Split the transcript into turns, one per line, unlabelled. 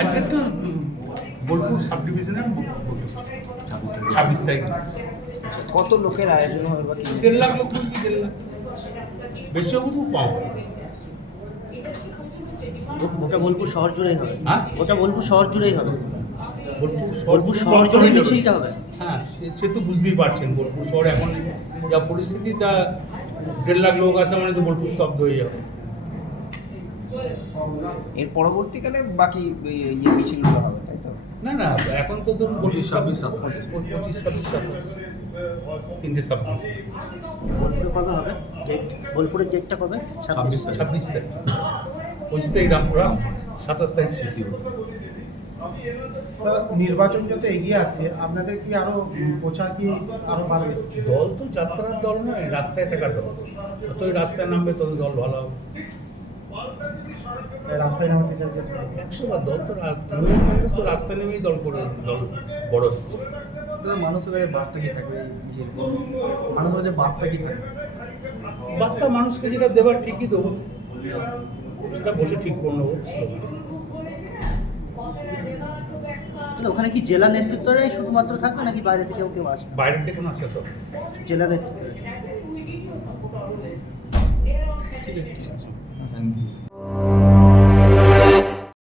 আজকে তো বোলপুর সাব ডিভিশনের ছাব্বিশ তারিখ।
কত লোকের আয়োজন হবে বা
দেড় লাখ লোক বলছি দেড় লাখ। বেশি হব তো
ওটা বোলপুর শহর জুড়েই হবে।
হ্যাঁ?
ওটা বোলপুর শহর জুড়েই হবে।
বোলপুর
বোলপুর
শহর
মিছিলটা হবে।
হ্যাঁ সে সে তো বুঝতেই পারছেন বোলপুর শহর এখন যা পরিস্থিতি তা দেড় লাখ লোক আছে মানে তো বোলপুর স্তব্ধ হয়ে যাবে।
এর পরবর্তীকালে বাকি ইয়ে মিছিলগুলো হবে তাই তো?
না না এখন তো ধরুন
পঁচিশ, ছাব্বিশ, সাতাশ।
পঁচিশ ছাব্বিশ সাতাশ। তিনটে
বোলপুরে কবে হবে? ডেট বোলপুরের ডেটটা কবে?
ছাব্বিশ
ছাব্বিশ তারিখ। পঁচিশ তারিখ রামপুরা সাতাশ তারিখ শিশি
দাদা, নির্বাচন যত এগিয়ে আসছে আপনাদের কি আরও প্রচার কি আরও বাড়বে?
দল তো যাত্রার দল নয় রাস্তায় থাকার দল। যতই রাস্তায় নামবে তত দল ভালো হবে।
রাস্তায় নামাতে চাইছে
একশো বার দল তো তৃণমূল কংগ্রেস তো রাস্তায় নেমেই দল করে দল বড় হচ্ছে।
মানুষের কাছে বার্তা কি থাকবে মানুষের বার্তা কি থাকবে?
বার্তা মানুষকে যেটা দেবার ঠিকই দেবো। সেটা বসে ঠিক করে নেব
ওখানে কি জেলা নেতৃত্বরাই শুধুমাত্র থাকবে নাকি বাইরে থেকেও কেউ আসবে?
বাইরে থেকে আসে তো?
জেলা নেতৃত্ব
낭비.